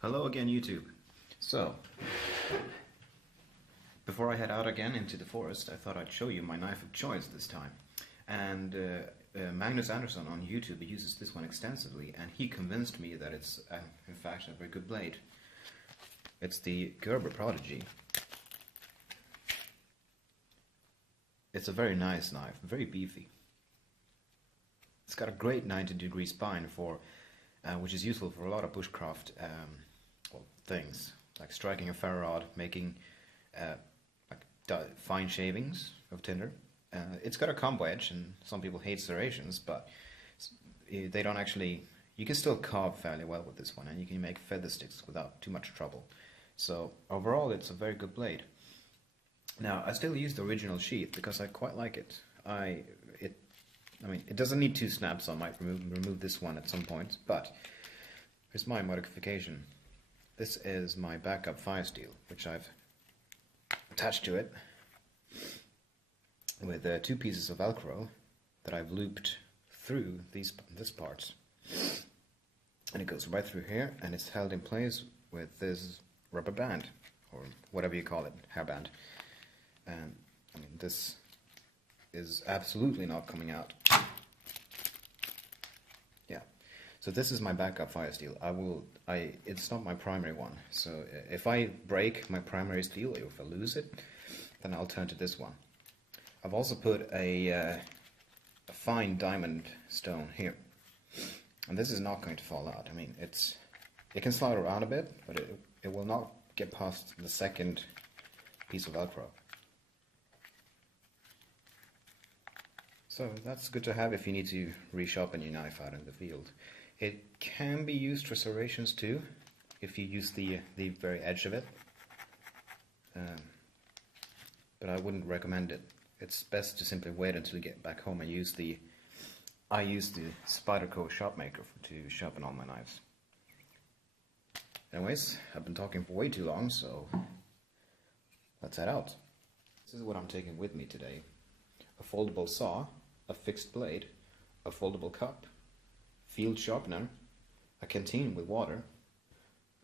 Hello again, YouTube. So, before I head out again into the forest, I thought I'd show you my knife of choice this time. And Magnus Andersson on YouTube uses this one extensively, and he convinced me that it's, in fact, a very good blade. It's the Gerber Prodigy. It's a very nice knife, very beefy. It's got a great 90-degree spine for, which is useful for a lot of bushcraft things, like striking a ferro rod, making fine shavings of tinder. It's got a combo edge, and some people hate serrations, but they don't actually. You can still carve fairly well with this one, and you can make feather sticks without too much trouble. So overall, it's a very good blade. Now, I still use the original sheath because I quite like it. I mean, it doesn't need two snaps. I might remove this one at some point, but here's my modification. This is my backup fire steel, which I've attached to it with two pieces of Velcro that I've looped through this part, and it goes right through here, and it's held in place with this rubber band, or whatever you call it, hairband. And I mean, this is absolutely not coming out. Yeah, so this is my backup fire steel. It's not my primary one, so if I break my primary steel, or if I lose it, then I'll turn to this one. I've also put a fine diamond stone here, and this is not going to fall out. I mean, it can slide around a bit, but it will not get past the second piece of Velcro. So that's good to have if you need to resharpen your knife out in the field. It can be used for serrations too, if you use the very edge of it. But I wouldn't recommend it. It's best to simply wait until you get back home and I use the Spyderco Shopmaker to sharpen all my knives. Anyways, I've been talking for way too long, so let's head out. This is what I'm taking with me today. A foldable saw, a fixed blade, a foldable cup, field sharpener, a canteen with water,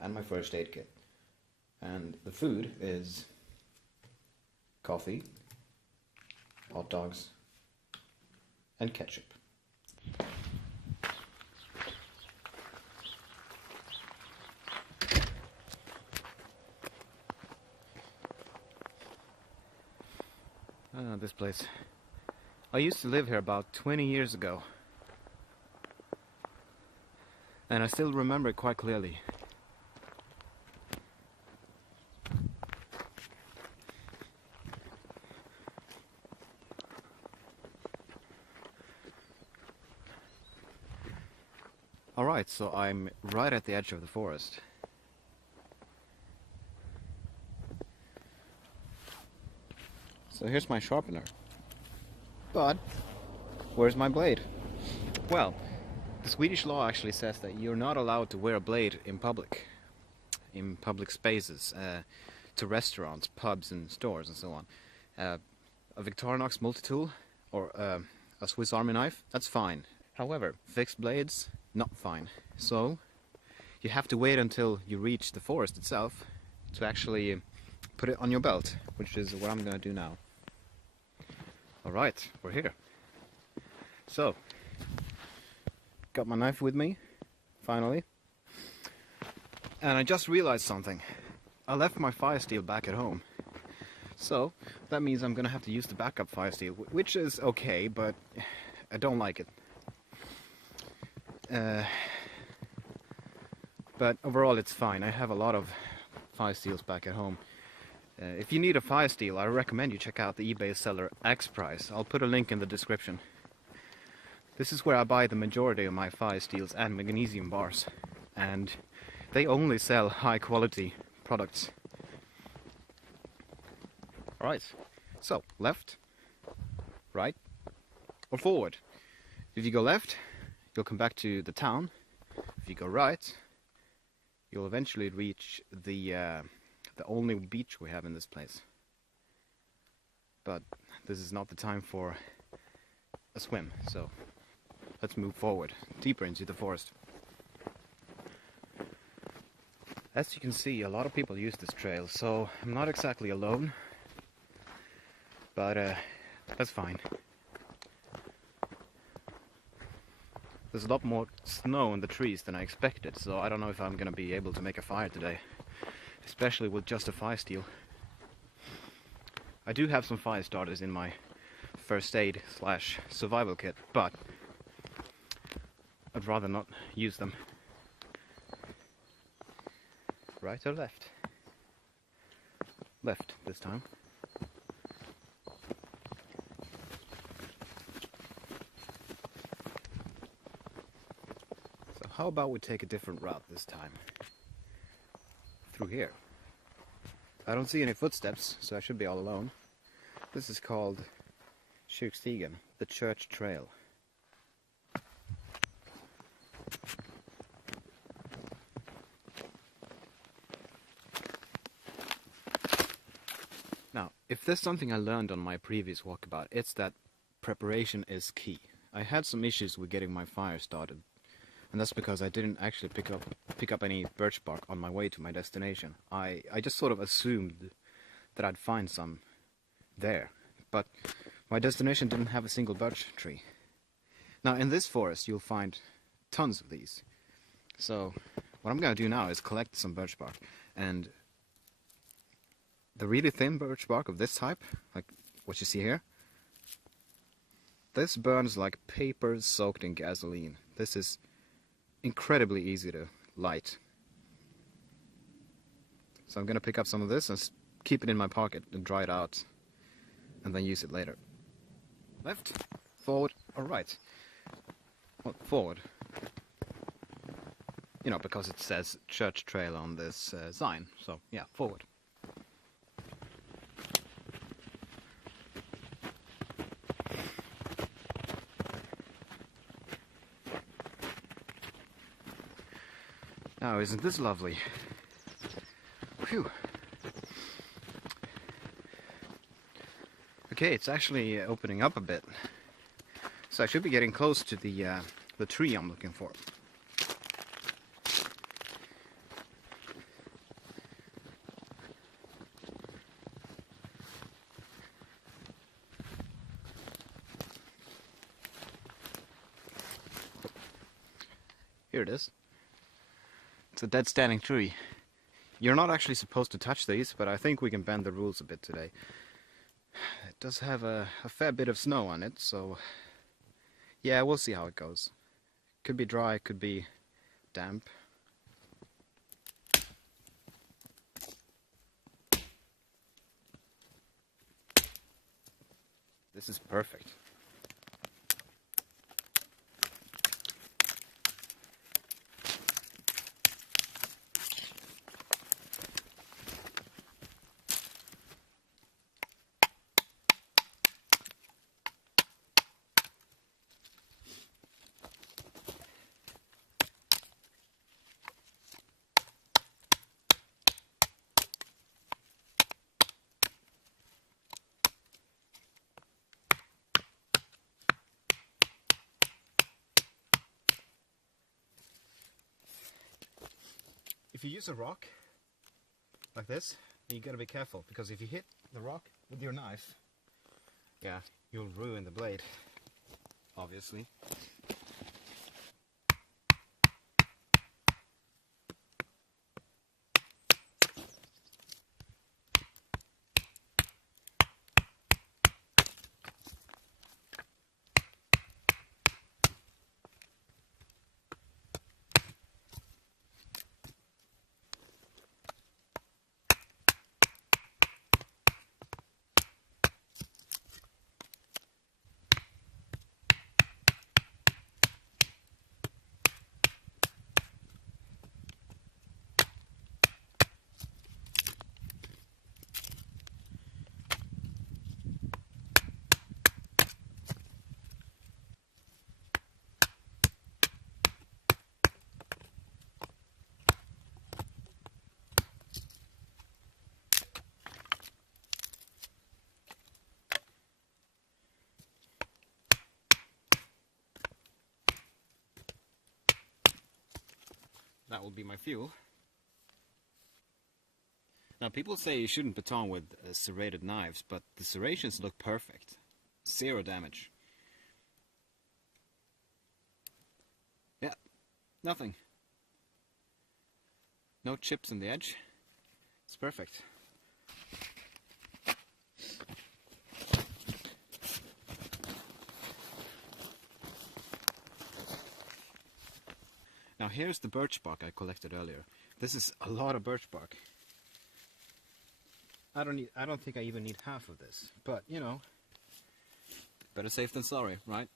and my first aid kit. And the food is coffee, hot dogs, and ketchup. This place. I used to live here about 20 years ago, and I still remember it quite clearly. Alright, so I'm right at the edge of the forest. So here's my sharpener. But where's my blade? Well, the Swedish law actually says that you're not allowed to wear a blade in public spaces, to restaurants, pubs and stores and so on. A Victorinox multi-tool or a Swiss Army knife, that's fine. However, fixed blades, not fine. So you have to wait until you reach the forest itself to actually put it on your belt, which is what I'm going to do now. Alright, we're here. So, got my knife with me, finally. And I just realized something. I left my fire steel back at home. So, that means I'm gonna have to use the backup fire steel, which is okay, but I don't like it. But overall it's fine. I have a lot of fire steels back at home. If you need a fire steel, I recommend you check out the eBay seller X Price. I'll put a link in the description. This is where I buy the majority of my fire steels and magnesium bars, and they only sell high quality products. Alright, so left, right, or forward. If you go left, you'll come back to the town. If you go right, you'll eventually reach the only beach we have in this place. But this is not the time for a swim, so let's move forward, deeper into the forest. As you can see, a lot of people use this trail, so I'm not exactly alone, but that's fine. There's a lot more snow in the trees than I expected, so I don't know if I'm gonna be able to make a fire today, especially with just a fire steel. I do have some fire starters in my first aid / survival kit, but I'd rather not use them. Right or left? Left this time. So how about we take a different route this time? Through here. I don't see any footsteps, so I should be all alone. This is called Kyrkstigen, the church trail. Now, if there's something I learned on my previous walkabout, it's that preparation is key. I had some issues with getting my fire started, and that's because I didn't actually pick up any birch bark on my way to my destination. I just sort of assumed that I'd find some there, but my destination didn't have a single birch tree. Now in this forest you'll find tons of these, so what I'm gonna do now is collect some birch bark, and the really thin birch bark of this type, like what you see here, this burns like paper soaked in gasoline. This is incredibly easy to light. So I'm gonna pick up some of this and keep it in my pocket and dry it out, and then use it later. Left, forward, or right? Well, forward. You know, because it says church trail on this sign, so yeah, forward. Now, isn't this lovely? Phew. Okay, it's actually opening up a bit, so I should be getting close to the tree I'm looking for. Here it is. It's a dead standing tree. You're not actually supposed to touch these, but I think we can bend the rules a bit today. It does have a fair bit of snow on it, so yeah, we'll see how it goes. Could be dry, could be damp. This is perfect. If you use a rock like this, you gotta be careful, because if you hit the rock with your knife, yeah, you'll ruin the blade, obviously. That will be my fuel. Now, people say you shouldn't baton with serrated knives, but the serrations look perfect. 0 damage. Yeah, nothing. No chips on the edge. It's perfect. Now here's the birch bark I collected earlier. This is a lot of birch bark. I don't think I even need half of this, but you know, better safe than sorry, right?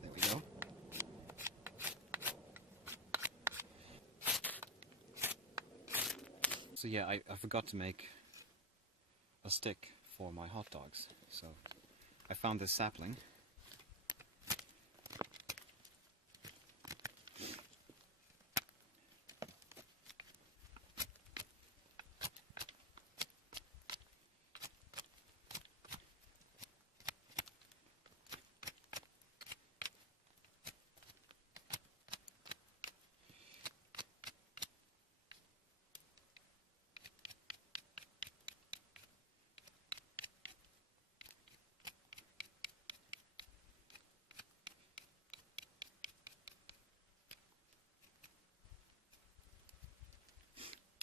There we go. So yeah, I forgot to make a stick for my hot dogs. So I found this sapling.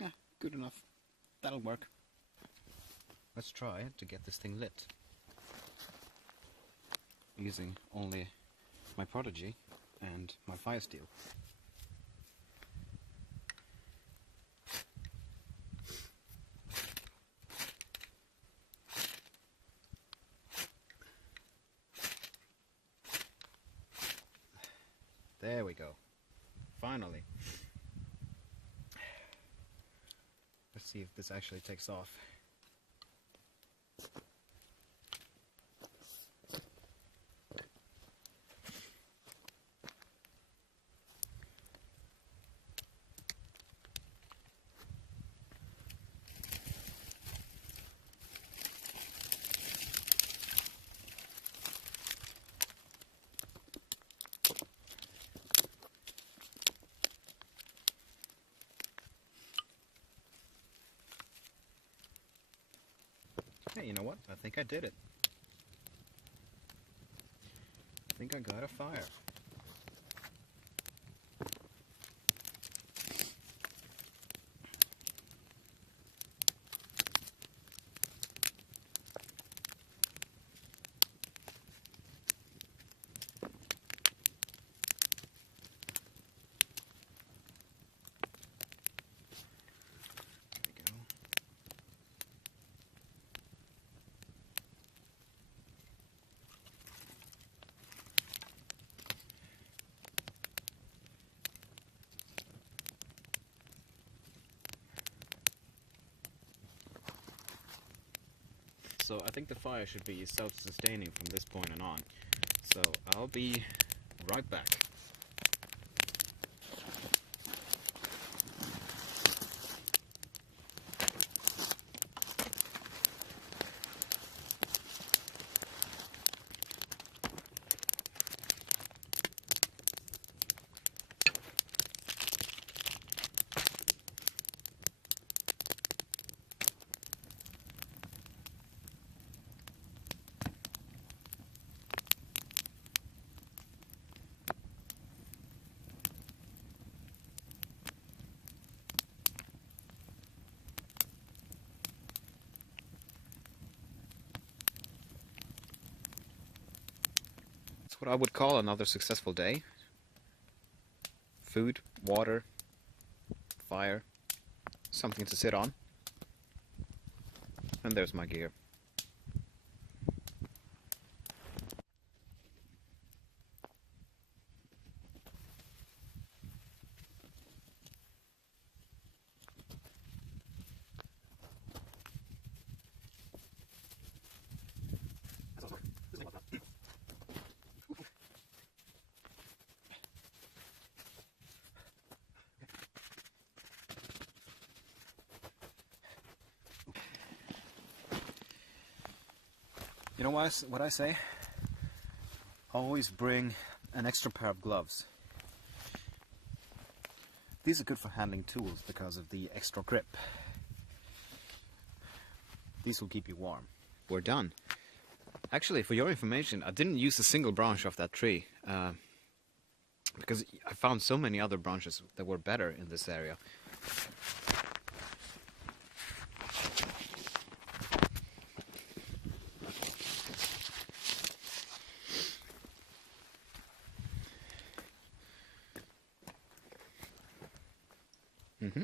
Yeah, good enough. That'll work. Let's try to get this thing lit. Using only my Prodigy and my fire steel. There we go. Finally. Let's see if this actually takes off. Hey, you know what? I think I did it. I think I got a fire. So I think the fire should be self-sustaining from this point on. So I'll be right back. That's what I would call another successful day. Food, water, fire, something to sit on. And there's my gear. know what I say? Always bring an extra pair of gloves. These are good for handling tools because of the extra grip. These will keep you warm. We're done. Actually, for your information, I didn't use a single branch off that tree because I found so many other branches that were better in this area. Mm-hmm.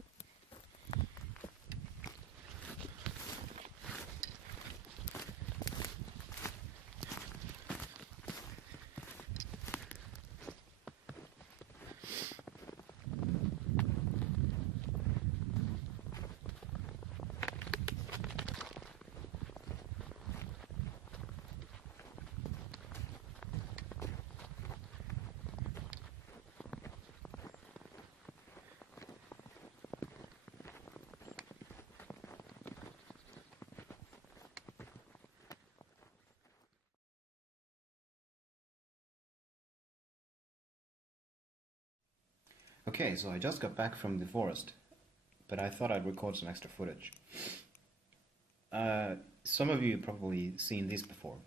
Okay, so I just got back from the forest, but I thought I'd record some extra footage. Some of you have probably seen these before.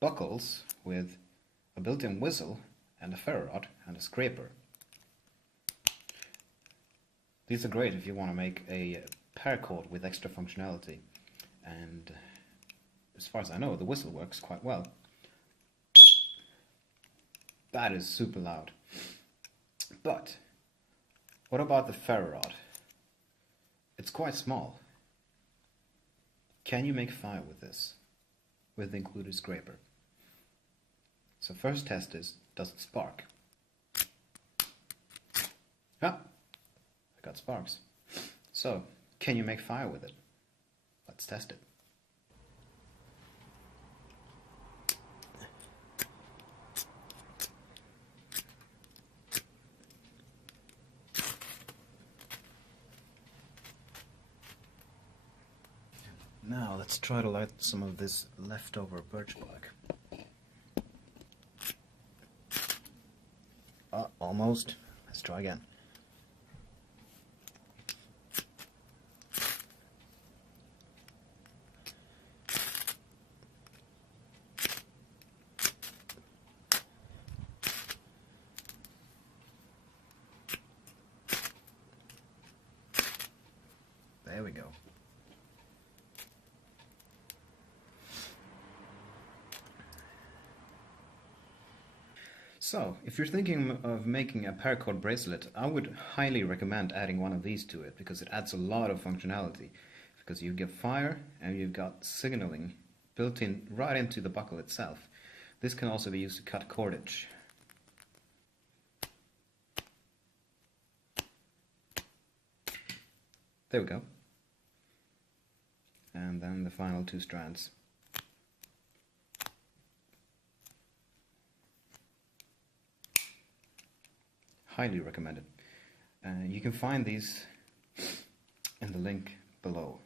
Buckles with a built-in whistle and a ferro rod and a scraper. These are great if you want to make a paracord with extra functionality, and as far as I know, the whistle works quite well. That is super loud. But what about the ferro rod? It's quite small. Can you make fire with this, with the included scraper? So first test is, does it spark? Ah, I got sparks. So, can you make fire with it? Let's test it. Now let's try to light some of this leftover birch bark. Almost. Let's try again. There we go. So, if you're thinking of making a paracord bracelet, I would highly recommend adding one of these to it because it adds a lot of functionality. Because you get fire and you've got signaling built in right into the buckle itself. This can also be used to cut cordage. There we go. And then the final two strands. Highly recommended. You can find these in the link below.